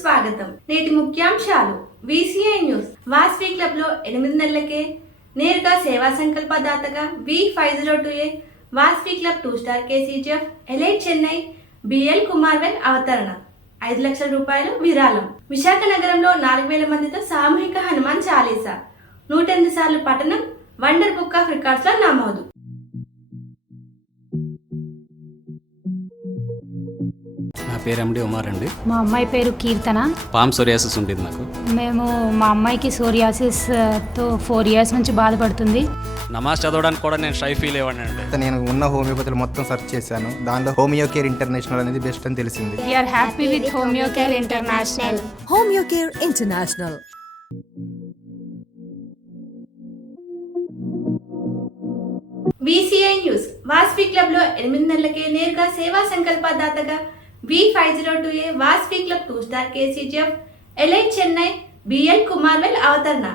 స్వాగతం. నేటి ముఖ్యాంశాలు. VCI news. వాస్వి క్లబ్ లో 8 నెలలకే నేరుగా సేవా సంకల్ప దాతగా V502A Vasvi club 2 star KCGF elite Chennai BL కుమార్వెల్ అవతరణ 5 లక్షల రూపాయలు విరాళం. విశాఖ నగరంలో 4000 మందితో సామూహిక హనుమాన్ చాలీసా 108 సార్లు పఠనం వండర్ బుక్ ఆఫ్ రికార్డ్స్ లో నమోదు. నా పేరు ఎండి ఉమార్ అండి. మా అమ్మాయి పేరు కీర్తన. పామ్ సోరియాసిస్ ఉంటుంది నాకు. మా అమ్మాయికి సోరియాసిస్ తో 4 years నుంచి బాధపడుతుంది. నమాజ్ చదవడానికి కూడా నేను షై ఫీల్ అయ్యాను అండి. నేను ఉన్న హోమియోపతులు మొత్తం సెర్చ్ చేశాను. దానిలో హోమియో కేర్ ఇంటర్నేషనల్ అనేది బెస్ట్ అని తెలిసింది. We are happy with Homeo Care International. Homeo Care International. VCI news. Vasvi club లో 8 నెలలకే నేరుగా సేవా సంకల్ప దాతగా V502A Vasvi club 2 star KCGF elite Chennai BL కుమార్వెల్ అవతరణ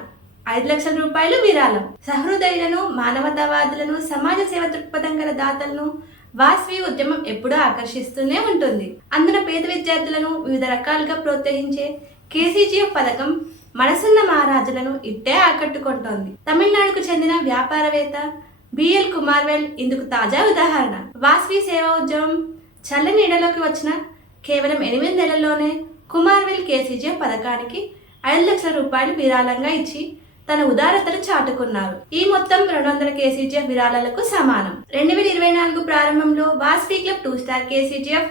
5 లక్షల రూపాయలు విరాళం. సహృదయులను, మానవతావాదులను, సమాజ సేవ దృక్పథం గల దాతలను వాస్వి ఉద్యమం ఎప్పుడూ ఆకర్షిస్తూనే ఉంటుంది. అందున పేద విద్యార్థులను వివిధ రకాలుగా ప్రోత్సహించే KCGF పథకం మనసున్న మహారాజులను ఇట్టే ఆకట్టుకుంటోంది. తమిళనాడుకు చెందిన వ్యాపారవేత్త BL కుమార్వెల్ ఇందుకు తాజా ఉదాహరణ. వాస్వి సేవా ఉద్యమం చల్లని నీడలోకి వచ్చిన కేవలం 8 నెలల్లోనే కుమార్వెల్ KCGF పథకానికి 5 లక్షల రూపాయలు విరాళంగా ఇచ్చి తన ఉదారతను చాటుకున్నారు. ఈ మొత్తం 200 KCGF విరాళాలకు సమానం. 2024 ప్రారంభంలో Vasvi club 2 star KCGF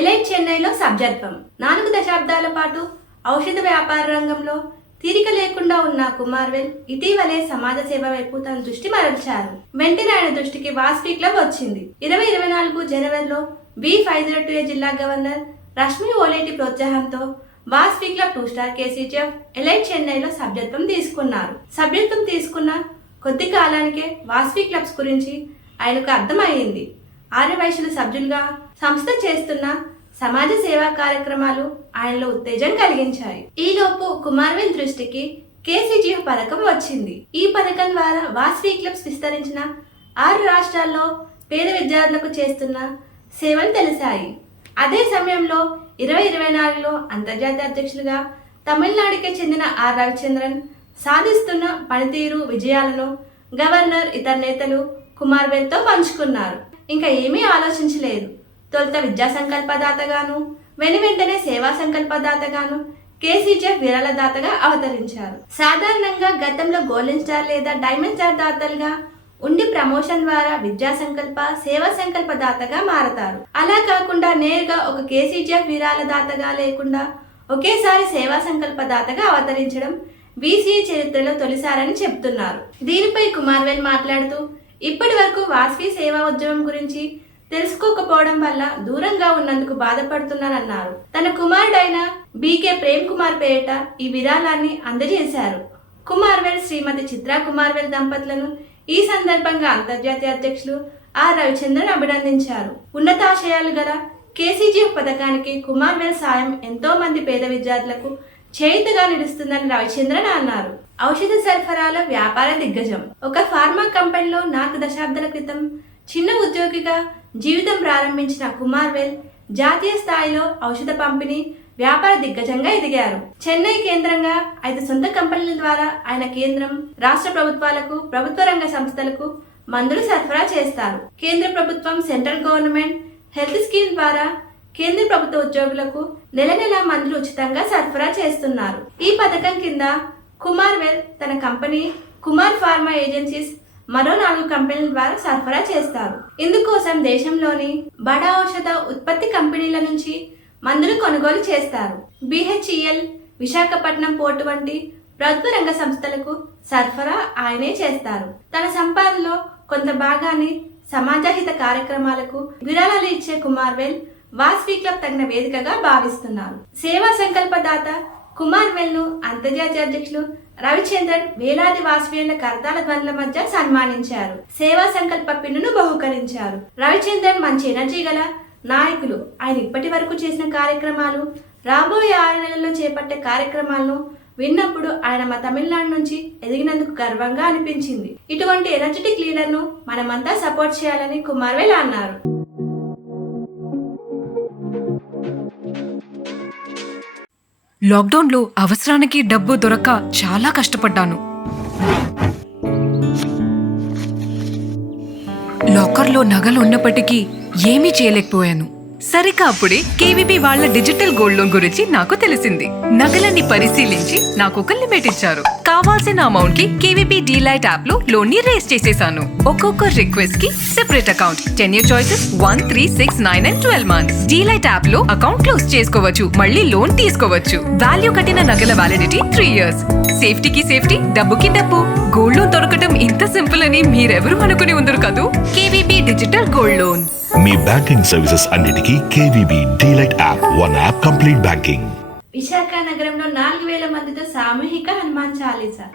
elite చెన్నైలో సభ్యత్వం. 4 దశాబ్దాల పాటు ఔషధ వ్యాపార రంగంలో తీరిక లేకుండా ఉన్న కుమార్వెల్ ఇటీవలే సమాజ సేవ వైపు తన దృష్టి మరల్చారు. వెంటనే ఆయన దృష్టికి వాస్వి క్లబ్ వచ్చింది. 2024 జనవరిలో V502A జిల్లా గవర్నర్ రష్మి ఓలేటి ప్రోత్సాహంతో Vasvi club 2 star KCGF elite చెన్నైలో సభ్యత్వం తీసుకున్నారు. సభ్యత్వం తీసుకున్న కొద్ది కాలానికే వాస్వి క్లబ్స్ గురించి ఆయనకు అర్థమయ్యింది. ఆర్యవైశ్యుల సభ్యులుగా సంస్థ చేస్తున్న సమాజ సేవా కార్యక్రమాలు ఆయనలో ఉత్తేజం కలిగించాయి. ఈలోపు కుమార్వెల్ దృష్టికి KCGF పథకం వచ్చింది. ఈ పథకం ద్వారా వాస్వి క్లబ్స్ విస్తరించిన 6 రాష్ట్రాల్లో పేద విద్యార్థులకు చేస్తున్న సేవలు తెలిసాయి. అదే సమయంలో 2024లో అంతర్జాతీయ అధ్యక్షులుగా తమిళనాడుకే చెందిన ఆర్ రవిచంద్రన్ సాధిస్తున్న పనితీరు విజయాలను గవర్నర్, ఇతర నేతలు కుమార్వెల్తో పంచుకున్నారు. ఇంకా ఏమీ ఆలోచించలేదు. తొలుత విద్యా సంకల్పదాతగాను, వెంటనే సేవా సంకల్పదాతగాను KCGF విరాళదాతగా అవతరించారు. సాధారణంగా గతంలో గోల్డెన్ స్టార్ లేదా డైమండ్ స్టార్ దాతలుగా ఉండి ప్రమోషన్ ద్వారా విద్యా సంకల్ప, సేవా సంకల్ప దాతగా మారతారు. అలా కాకుండా నేరుగా ఒక KCGF విరాళదాతగా లేకుండా ఒకేసారి సేవా సంకల్ప దాతగా అవతరించడం VCI చరిత్రలో తొలిసారని చెప్తున్నారు. దీనిపై కుమార్వెల్ మాట్లాడుతూ, ఇప్పటి వరకు వాస్వి సేవా ఉద్యమం గురించి తెలుసుకోకపోవడం వల్ల దూరంగా ఉన్నందుకు బాధపడుతున్నానన్నారు. తన కుమారుడైన BK ప్రేమ్ కుమార్ పేరిట ఈ విరాళాన్ని అందజేశారు. కుమార్వెల్ శ్రీమతి చిత్రా కుమార్వెల్ దంపతులను ఈ సందర్భంగా అంతర్జాతీయ అధ్యక్షులు ఆర్ రవిచంద్రన్ అభినందించారు. ఉన్నతాశయాలు గల KCGF పథకానికి కుమార్వెల్ సాయం ఎంతో మంది పేద విద్యార్థులకు చేయుతగా నిలుస్తుందని రవిచంద్రన్ అన్నారు. ఔషధ సరఫరాలో వ్యాపార దిగ్గజం. ఒక ఫార్మా కంపెనీలో 4 దశాబ్దాల క్రితం చిన్న ఉద్యోగిగా జీవితం ప్రారంభించిన కుమార్వెల్ జాతీయ స్థాయిలో ఔషధ పంపిణీ వ్యాపార దిగ్గజంగా ఎదిగారు. చెన్నై కేంద్రంగా 5 సొంత కంపెనీల ద్వారా ఆయన కేంద్రం, రాష్ట్ర ప్రభుత్వాలకు, ప్రభుత్వ రంగ సంస్థలకు మందులు సరఫరా చేస్తారు. కేంద్ర ప్రభుత్వం సెంట్రల్ గవర్నమెంట్ హెల్త్ స్కీమ్ ద్వారా కేంద్ర ప్రభుత్వ ఉద్యోగులకు నెల మందులు ఉచితంగా సరఫరా చేస్తున్నారు. ఈ పథకం కింద కుమార్వెల్ తన కంపెనీ కుమార్ ఫార్మా ఏజెన్సీస్ మరో 4 కంపెనీల ద్వారా సరఫరా చేస్తారు. ఇందుకోసం దేశంలోని బడా ఔషధ ఉత్పత్తి కంపెనీల నుంచి మందులు కొనుగోలు చేస్తారు. BHEL, విశాఖపట్నం పోర్టు వంటి ప్రభుత్వ రంగ సంస్థలకు సరఫరా ఆయనే చేస్తారు. తన సంపాదనలో కొంత భాగాన్ని సమాజహిత కార్యక్రమాలకు విరాళాలు ఇచ్చే కుమార్వెల్ వాస్వి క్లబ్ తగిన వేదికగా భావిస్తున్నారు. సేవా సంకల్పదాత కుమార్వెల్ ను అంతర్జాతీయ అధ్యక్షులు రవిచంద్రన్ వేలాది వాస్వియన్ల కర్తాల ధ్వనుల మధ్య సన్మానించారు. సేవా సంకల్ప పిన్నును బహుకరించారు. రవిచంద్రన్ మంచి ఎనర్జీ గల నాయకులు. ఆయన ఇప్పటి వరకు చేసిన కార్యక్రమాలు, రాబోయే 6 నెలల్లో చేపట్టే కార్యక్రమాలను విన్నప్పుడు ఆయన మా తమిళనాడు నుంచి ఎదిగినందుకు గర్వంగా అనిపించింది. ఇటువంటి ఎనర్జెటిక్ లీడర్ ను మనమంతా సపోర్ట్ చేయాలని కుమార్వెల్ అన్నారు. లాక్డౌన్లో అవసరానికి డబ్బు దొరక్క చాలా కష్టపడ్డాను. లాకర్లో నగలు ఉన్నప్పటికీ ఏమీ చేయలేకపోయాను. సరిగ్గా అప్పుడే కేవీబీ వాళ్ళ డిజిటల్ గోల్డ్ లోన్ గురించి నాకు తెలిసింది. నగలన్నీ పరిశీలించి నాకు ఒక లిమిట్ ఇచ్చారు. కావాల్సిన అమౌంట్ కి కేవీబీ డీలైట్ యాప్ లో లోన్ ని రేస్ చేసేసాను. ఒక్కొక్క రిక్వెస్ట్ కి separate account, 10 year choices 1, 3, 6, 9 and 12 months. DLite app లో అకౌంట్ క్లోజ్ చేసుకోవచ్చు, మళ్ళీ లోన్ తీసుకోవచ్చు. వాల్యూ కట్టిన నగల వ్యాలిడిటీ 3 years. సేఫ్టీకి సేఫ్టీ, డబ్బుకి డబ్బు. గోల్డ్ లోన్ దొరకటం ఇంత సింపుల్ అని మీరెవరు అనుకుని ఉండరు కదూ. KVB digital gold loan. మీ బ్యాంకింగ్ సర్వీసెస్ అన్నిటికీ KVB DLite app. One app complete banking. Visakha నగరంలో 4000 మందితో సామూహిక హనుమాన్ చాలీసా.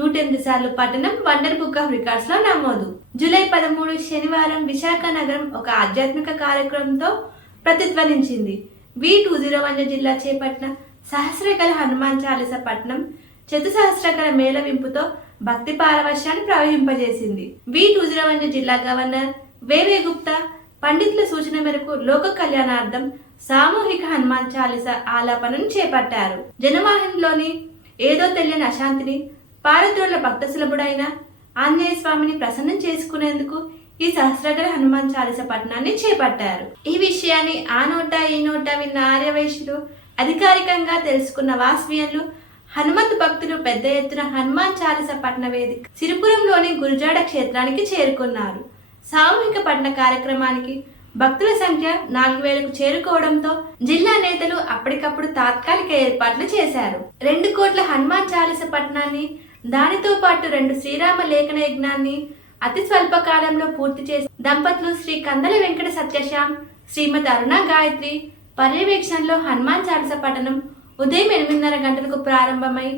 108 సార్లు పట్టణం వండర్ బుక్ ఆఫ్ రికార్డ్స్ లో నమోదు. జూలై 13 శనివారం విశాఖ నగరం ఒక ఆధ్యాత్మిక కార్యక్రమంతో ప్రతిధ్వనించింది. V201 జిల్లా చేపట్టిన సహస్రకల హనుమాన్ చాలీసా పట్టణం చతుసహస్రకల మేళవింపుతో భక్తి పారవశ్యాన్ని ప్రవహింపజేసింది. V201 జిల్లా గవర్నర్ వేవే గుప్తా పండితుల సూచన మేరకు లోక కళ్యాణార్థం సామూహిక హనుమాన్ చాలీసా ఆలాపనను చేపట్టారు. జనవాహినిలోని ఏదో తెలియని అశాంతిని పారద్రోళ్ల భక్త సులభుడైన ఆంజనేయ స్వామిని ప్రసన్నం చేసుకునేందుకు ఈ సహస్రగల హనుమాన్ చాలీసా పట్టణాన్ని చేపట్టారు. ఈ విషయాన్ని ఆ నోట ఈ నోట విన్న ఆర్యవైశ్యులు అధికారికంగా తెలుసుకున్న వాస్వియన్లు హనుమంతు భక్తులు పెద్ద ఎత్తున హనుమాన్ చాలీసా పట్టణ వేదిక సిరిపురంలోని గురుజాడ క్షేత్రానికి చేరుకున్నారు. సామూహిక పట్టణ కార్యక్రమానికి భక్తుల సంఖ్య 4000కు చేరుకోవడంతో జిల్లా నేతలు అప్పటికప్పుడు తాత్కాలిక ఏర్పాట్లు చేశారు. 2 కోట్ల హనుమాన్ చాలీసా పట్టణాన్ని, దానితో పాటు 2 శ్రీరామ లేఖన యజ్ఞాన్ని అతి స్వల్ప కాలంలో పూర్తి చేసి దంపతులు శ్రీ కందల వెంకట సత్యశ్యామ్, శ్రీమతి అరుణ గాయత్రి పర్యవేక్షణలో హనుమాన్ చాలీసా పఠనం ఉదయం 8:30 గంటలకు ప్రారంభమై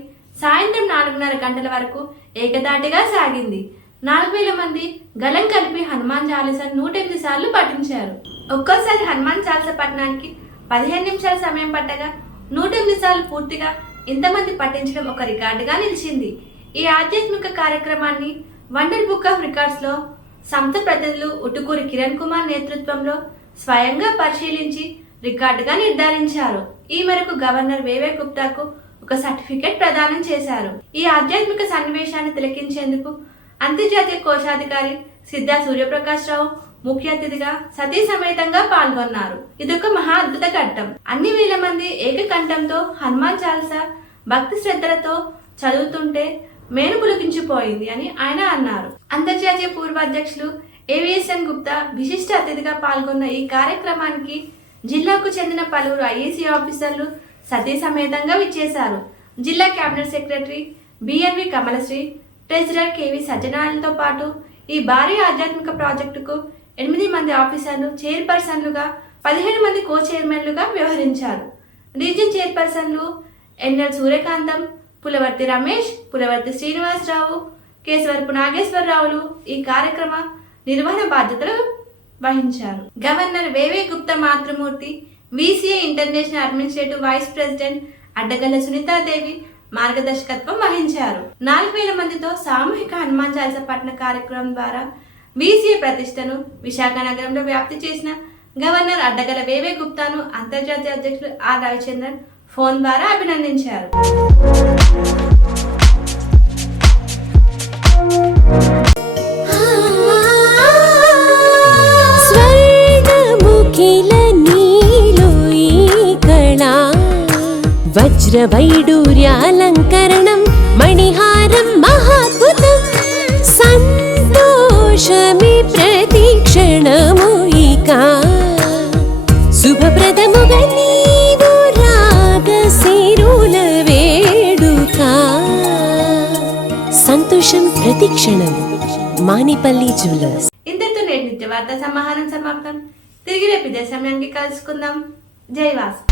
సాయంత్రం 4:30 గంటల వరకు ఏకదాటిగా సాగింది. 4000 మంది గలం కలిపి హనుమాన్ చాలీసా 108 సార్లు పఠించారు. ఒక్కోసారి హనుమాన్ చాలీసా పఠనానికి 15 నిమిషాల సమయం పట్టగా 108 సార్లు పూర్తిగా ఇంతమంది పఠించడం ఒక రికార్డుగా నిలిచింది. ఈ ఆధ్యాత్మిక కార్యక్రమాన్ని వండర్ బుక్ ఆఫ్ రికార్డ్స్ లో సంస్థ ప్రతినిధులు ఉటుకూరి కిరణ్ కుమార్ నేతృత్వంలో స్వయంగా పరిశీలించి రికార్డుగా నిర్ధారించారు. ఈ మేరకు గవర్నర్ వేవే గుప్తాకు ఒక సర్టిఫికెట్ ప్రదానం చేశారు. ఈ ఆధ్యాత్మిక సన్నివేశాన్ని తిలకించేందుకు అంతర్జాతీయ కోశాధికారి సిద్ధా సూర్యప్రకాష్ రావు ముఖ్య అతిథిగా సతీ సమేతంగా పాల్గొన్నారు. ఇదొక మహా అద్భుత ఘట్టం. అన్ని వేల మంది ఏకకంఠంతో హనుమాన్ చాలీసా భక్తి శ్రద్ధలతో చదువుతుంటే మేను పులికించిపోయింది అని ఆయన అన్నారు. అంతర్జాతీయ పూర్వ అధ్యక్షులు ఏవిఎస్ఎన్ గుప్తా విశిష్ట అతిథిగా పాల్గొన్న ఈ కార్యక్రమానికి జిల్లాకు చెందిన పలువురు ఐఏసీ ఆఫీసర్లు సతీ సమేతంగా విచ్చేశారు. జిల్లా cabinet secretary BNV Kamalasri, treasurer KV సత్యనారాయణతో పాటు ఈ భారీ ఆధ్యాత్మిక ప్రాజెక్టుకు 8 మంది ఆఫీసర్లు చైర్పర్సన్లుగా, 17 మంది కో చైర్మన్లుగా వ్యవహరించారు. రీజన్ చైర్పర్సన్లు ఎన్ఎల్ సూర్యకాంతం, పులవర్తి రమేష్, పులవర్తి శ్రీనివాసరావు, కేశవరపు నాగేశ్వరరావులు ఈ కార్యక్రమ నిర్వహణ బాధ్యతలు వహించారు. గవర్నర్ వేవే గుప్తా మాతృమూర్తి, VCA international administrative vice president Addagalla Sunitha Devi మార్గదర్శకత్వం వహించారు. 4000 మందితో సామూహిక హనుమాన్ చాలీసా పఠన కార్యక్రమం ద్వారా వీసీఏ ప్రతిష్టను విశాఖ నగరంలో వ్యాప్తి చేసిన గవర్నర్ అడ్డగల వేవే గుప్తాను అంతర్జాతీయ అధ్యక్షులు ఆర్ రవిచంద్రన్ ఫోన్ ద్వారా అభినందించారు. వజ్రవైడూర్యాలంకరణం మణిహారం మహాద్భుతం సంతోషమే ప్రతిక్షణము ఇక శుభప్రదముగా నీవు రాగశిరుల వేడుక సంతోషం ప్రతిక్షణం. మానిపల్లి జ్యువెలర్స్. ఇంతటితో నేటి నిత్య వార్తా సమాహారం సమాప్తం. తిరిగి రేపు ఇదే సమయానికి కలుసుకుందాం. జై వాసు.